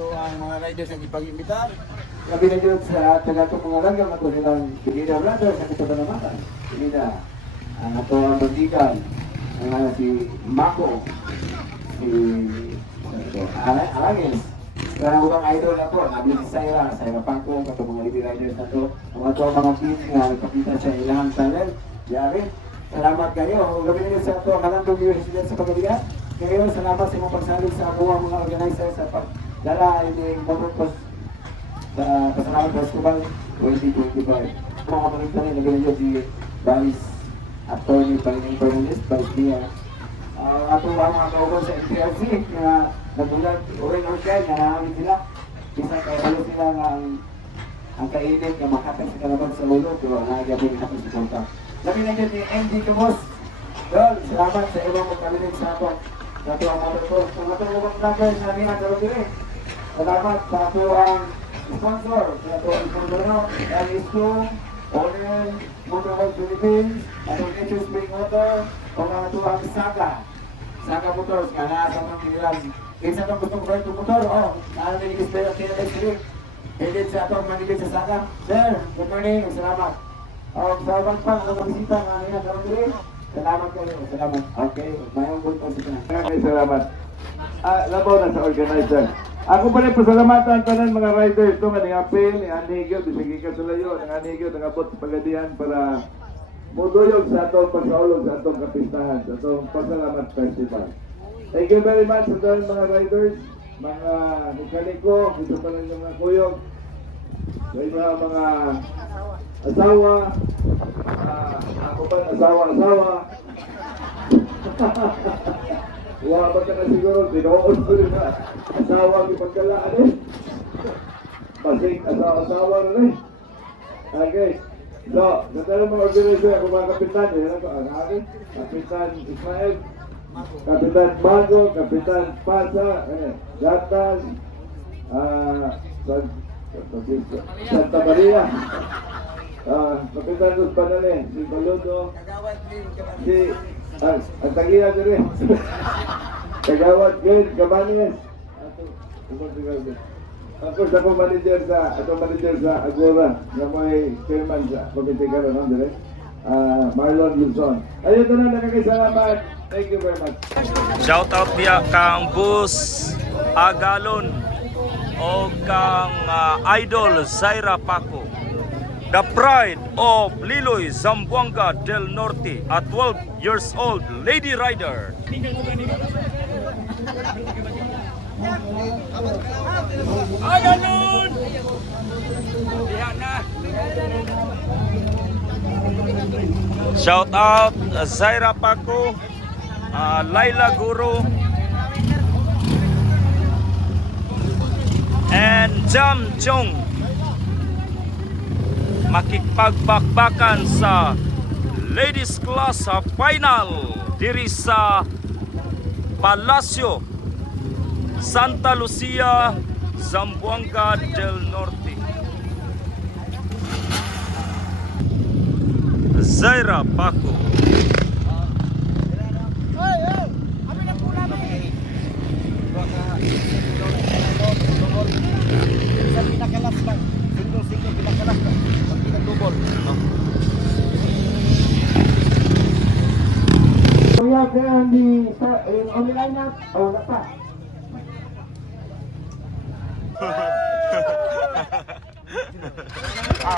ato ang mga riders ang ipag-imbita. Labi na dyan sa tagatong mga langgam ato silang Pinida Brothers sa Kitabanamatan. Pinida, ang ato ang bandigan, si Mako, si Arangis. Karang ubang idol na po, nabi si Syra Pangkong, kato mga Libby Riders na to. Mga to mga teams nga nagpakita sa ilang talent. Yari, salamat kayo. Gabi ninyo sa ito, kanang resident sa Pagadian. Ngayon, salamat sa mga pagsalit sa buwang mga organizer sa pagdala ng Motocross sa Pasalamat Festival 2025. Mga kapaligtan na gabi ninyo si Vice Attorney Palining Fernandez, Vice Mia. Ato ba mga kauban sa NTRC na nagulat orin or shine na namin sila. Isa kaya sila nga ang kainit na makatag sa kalaban sa ulo pero nagyabing hapon sa kontak. Labi na dyan ni MD Tumos. Dol, salamat sa ibang magkalinig sa ato. Sa ato ang motocross. Sa ato ang ibang vlogger na niya sa Rodire. Salamat sa ato ang sponsor. Sa ato ang sponsor no. LS2, Owner, Motorworld Philippines, ato ang Nature Spring Motor, o ang ato ang Saga Motors, nga na sa mga kinilang. Isa itong gustong ride ng motor, naaninigis tayo ang TLX Rig. Edit sa atong manigil sa Saga. Sir, good morning, salamat. Salamat pa, nakabisita nga nila sa Rodire. Salamat kayo, salamat. Okay, mayroong good po sila. Salamat. Labaw na sa organizer. Ako pa rin pasalamatan tanan mga riders ito nga ni Apil, ni Anigyo, di sige ka sa layo, ng Anigyo, nangabot sa Pagadian para muduyog sa atong pagsaulog sa atong kapistahan, sa atong Pasalamat Festival. Thank you very much sa tanan mga riders, mga mekaniko, gusto pa rin mga kuyog, mga asawa, ako pa asawa. Wala ba ka na siguro, tinoon ko rin na asawa ang ipagkalaan eh. Pasig, asawa na rin. Okay. So, natala mga organizer, ako mga kapitan, yun ako, ang akin, Kapitan Ismael, Kapitan Bago, Kapitan Pasa, Gatas, Santa Maria, Kapitan Luz Panale, si Baludo, si ang tagiya ko rin. Kagawad Glenn Cabanes. Ako sa akong manager sa Agora na may chairman sa Committee Karoon, dire. Marlon Luzon. Ayun na nakakisalamat. Thank you very much. Shout out niya kang Bus Agalon o kang Idol Zaira Paco. The pride of Liloy Zamboanga del Norte, a 12 years old lady rider. Agalon! Shout out Zaira Paco, Laila Guru, and Jam Chong. Makikpagbakbakan sa ladies class final diri sa Palacio Santa Lucia, Zamboanga del Norte. Zaira Paco. Kuya, kaya hindi online na, wala pa. Ah,